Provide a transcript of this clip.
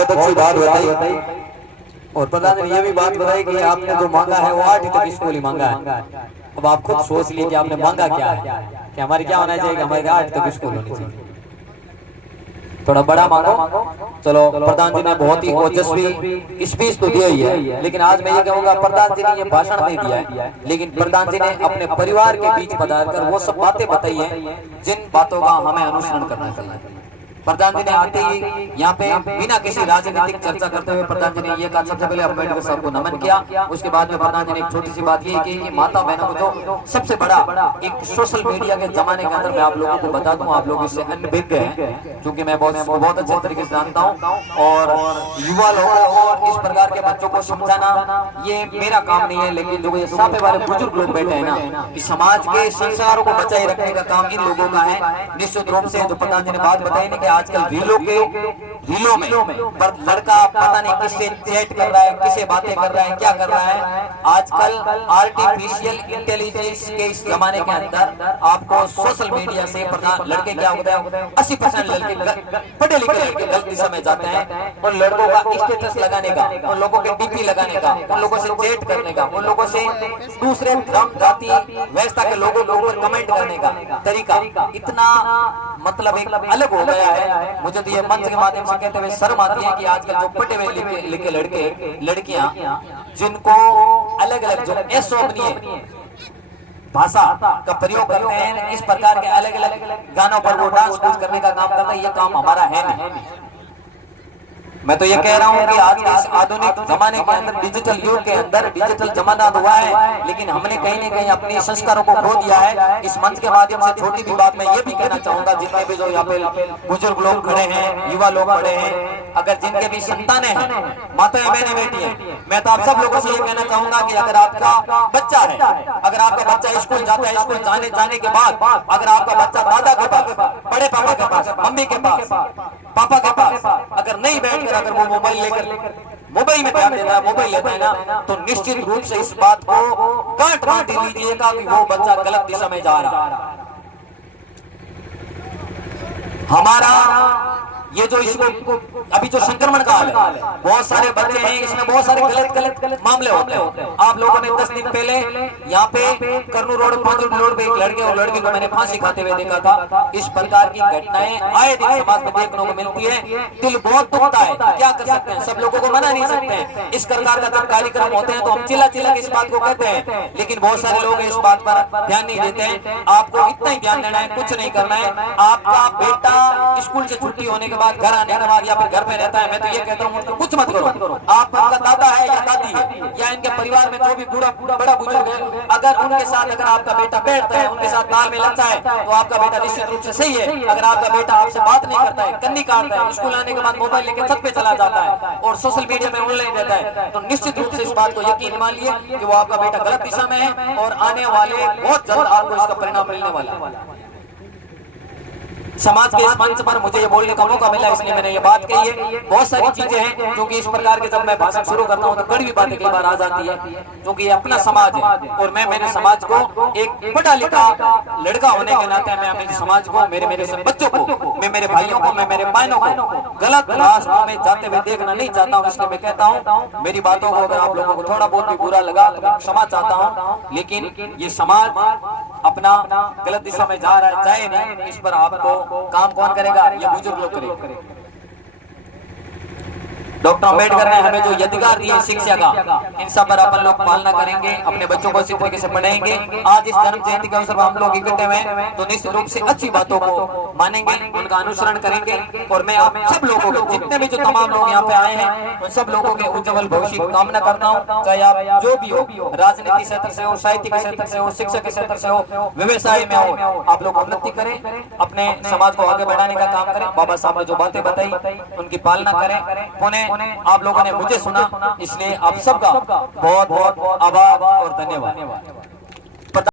बहुत अच्छी बात बताई। और प्रधान जी ने ये भी बात बताई कि आपने जो मांगा है वो 8वीं तक स्कूल ही मांगा है। अब आप खुद सोच लीजिए आपने मांगा क्या है, कि हमारे क्या होना चाहिए, हमारे 8 तक स्कूल होनी चाहिए। थोड़ा बड़ा मांगो। चलो, प्रधान जी ने बहुत ही ओजस्वी स्पीच तो दिया ही है, लेकिन आज मैं ये कहूंगा प्रधान जी ने ये भाषण नहीं दिया है, लेकिन प्रधान जी ने अपने परिवार के बीच पधार कर वो सब बातें बताई है जिन बातों का हमें अनुसरण करना चाहिए। प्रधान जी ने आते ही यहाँ पे बिना किसी राजनीतिक चर्चा करते हुए प्रधान जी ने ये कहा, सबसे पहले अम्बेडकर साहब को नमन किया। उसके बाद में प्रधान जी ने एक छोटी सी बात ये की कि माता बहनों को जो सबसे बड़ा एक सोशल मीडिया के जमाने के अंदर मैं आप लोगों को बता दूं, आप लोग इससे अनभिज्ञ हैं, क्योंकि मैं बहुत अच्छे तरीके से जानता हूँ। और युवा लोग और इस प्रकार के बच्चों को समझाना ये मेरा काम नहीं है, लेकिन जो ये साफे वाले बुजुर्ग लोग बैठे हैं ना, इस समाज के संस्कारों को बचाए रखने का काम इन लोगों का है। निश्चित रूप से जो प्रधान जी ने बात बताई ना कि आजकल रीलों में पर लड़का पता नहीं किससे चैट कर रहा है, किसे बातें कर रहा है, क्या कर रहा है। आजकल आर्टिफिशियल इंटेलिजेंस के इस जमाने के अंदर आपको सोशल मीडिया से लड़के क्या होता है, 80% लड़के पढ़े लिखे लड़के गलत दिशा में जाते हैं। उन लड़कों का स्टेटस लगाने का, उन लोगों के डीपी लगाने का, उन लोगों से चैट करने का, उन लोगों से दूसरे धर्म जाति व्यवस्था के लोगों के ऊपर कमेंट करने का तरीका इतना मतलब एक अलग हो गया है। मुझे तो ये मंच के माध्यम से कहते हुए शर्म आती है कि आजकल जो पढ़े हुए लिखे लड़के लड़कियां जिनको अलग अलग जो अशोभनीय भाषा का प्रयोग करते हैं, इस प्रकार के अलग अलग गानों पर वो डांस करने का काम करते हैं, ये काम हमारा है नहीं। मैं तो ये कह रहा हूँ कि आज के इस आधुनिक जमाने के अंदर, डिजिटल युग के अंदर डिजिटल जमाना हुआ है, लेकिन हमने कहीं न कहीं अपने संस्कारों को खो दिया है। इस मंच के माध्यम से छोटी भी बात मैं ये भी कहना चाहूंगा, जितने भी जो यहाँ पे बुजुर्ग लोग खड़े हैं, युवा लोग खड़े हैं, अगर जिनके भी संतानें हैं, माताएं बहनें बेटी हैं, मैं तो आप सब लोगों से ये कहना चाहूंगा कि अगर आपका बच्चा है, अगर आपका बच्चा स्कूल जाता है, स्कूल जाने के बाद अगर आपका बच्चा दादा के पास, बड़े पापा के पास, मम्मी के पास, पापा के पास अगर नहीं बैठकर अगर वो मोबाइल मोबाइल में ध्यान देता है, मोबाइल लेता है ना, तो निश्चित रूप से इस बात को गांठ बांध लीजिएगा कि वो बच्चा गलत दिशा में जा रहा है। हमारा ये जो इसको अभी जो संक्रमण काल है, बहुत सारे बच्चे हैं, इसमें बहुत सारे गलत मामले होते हैं। आप लोगों ने 10 दिन पहले यहाँ पे करनू रोड पांचुड़ रोड पे एक लड़के और लड़की को मैंने फांसी खाते हुए देखा था। इस प्रकार की घटनाएं आए दिन समाज में देखने को मिलती है, दिल बहुत दुखता है। क्या कर सकते हैं, सब लोगों को मना नहीं सकते हैं। इस प्रकार का जब कार्यक्रम होते हैं तो हम चिल्ला चिल्ला के इस बात को कहते हैं, लेकिन बहुत सारे लोग इस बात पर ध्यान नहीं देते हैं। आपको इतना ही ध्यान देना है, कुछ नहीं करना है। आपका बेटा स्कूल से छुट्टी होने के बाद घर आने के बाद या फिर घर पे रहता है, मैं तो ये कहता हूँ उनको कुछ मत करो। आप उनका दादा है या दादी है या इनके परिवार में जो भी बड़ा बुजुर्ग है, अगर उनके साथ अगर आपका बेटा बैठता है, उनके साथ तालमेल अच्छा है, तो आपका बेटा निश्चित रूप से सही है। अगर आपका बेटा आपसे बात नहीं करता है, कन्नी काटता है, स्कूल आने के बाद मोबाइल लेकर छत पे चला जाता है और सोशल मीडिया में ऑनलाइन रहता है, तो निश्चित रूप से इस बात को यकीन मान लिए कि वो आपका बेटा गलत दिशा में है और आने वाले बहुत जल्द आपको इसका परिणाम मिलने वाला है। समाज के इस मंच पर मुझे ये बोलने का मौका मिला, इसलिए मैंने ये बात कही है। बहुत सारी चीजें हैं जो कि इस प्रकार के जब मैं भाषण शुरू करता हूँ तो कड़वी बातें कई बार आ जाती है, क्योंकि ये अपना समाज है और मैं मेरे समाज को एक पढ़ा लिखा लड़का होने के नाते मैं मेरे समाज को, मेरे बच्चों को, मैं मेरे भाइयों को, मैं मेरे बहनों को गलत रास्तों में जाते हुए देखना नहीं चाहता हूँ। इसलिए मैं कहता हूँ मेरी बातों को अगर आप लोगों को थोड़ा बहुत भी बुरा लगा तो मैं क्षमा चाहता हूँ, लेकिन ये समाज अपना गलत दिशा में जा रहा है, जाए नहीं, इस पर आपको काम कौन करेगा, ये बुजुर्ग लोग करेंगे। डॉक्टर अम्बेडकर ने हमें जो अधिकार दिए शिक्षा का, इन सब पर अपन लोग पालना करेंगे, अपने बच्चों को इसी तरीके से पढ़ाएंगे। आज इस जन्म जयंती के अवसर पर हम लोग इकट्ठे हुए तो निश्चित रूप से अच्छी बातों को मानेंगे, उनका अनुसरण करेंगे। और मैं आप सब लोगों के, जितने भी जो तमाम लोग यहाँ पे आए हैं, उन सब लोगों के उज्जवल भविष्य की कामना करता हूँ। चाहे आप जो भी हो, राजनीति क्षेत्र से हो, साहित्य के क्षेत्र से हो, शिक्षा के क्षेत्र से हो, व्यवसाय में हो, आप लोग उन्नति करें, अपने समाज को आगे बढ़ाने का काम करें। बाबा साहब ने जो बातें बताई उनकी पालना करें। पुणे आप लोगों ने मुझे सुना, इसलिए आप सबका बहुत बहुत आभार और धन्यवाद।